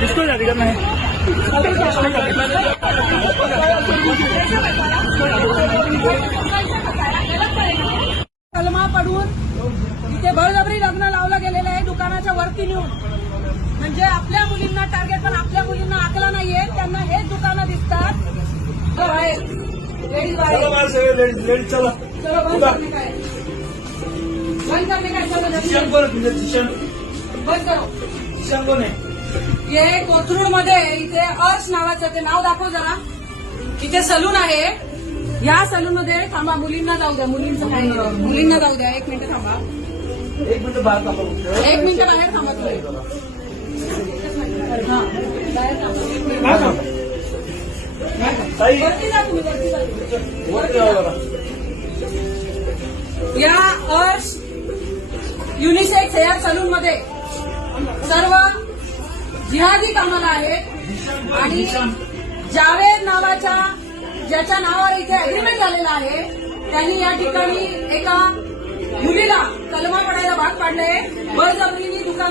किसको जारी करना है? कलमा पडून इथे बळजबरी लग्न लावलं गेलेलं आहे दुकानाच्या वरती नेऊन. म्हणजे आपल्या मुलींना टार्गेट, पण आपल्या मुलींना आकला नाहीये. त्यांना हेच दुकानं दिसतात. लेडीज चलो बंद करणे काय, बंद करणे काय, बंद करो. हे कोथरूडमध्ये इथे अर्श नावाचं ते नाव दाखव जरा. इथे सलून आहे. या सलून मध्ये थांबा, मुलींना जाऊ द्या. मुलींचं काही नाही, मुलींना जाऊ द्या. 1 मिनिट थांबा, 1 मिनिट बाहेर थांबा. 1 मिनिट बाहेर थांबा तुम्ही. हा, बाहेर थांबा. वरती जा तुम्ही, वरती जा. या अर्श युनिसेक्स हेअर सलून मध्ये सर्व जिहादी कामाला आहेत. आणि जावेद नावाच्या ज्याच्या नावावर इथे अग्रीमेंट झालेला आहे त्यांनी या ठिकाणी एका मुलीला कलमा पडायला भाग पाडले. बळजबरी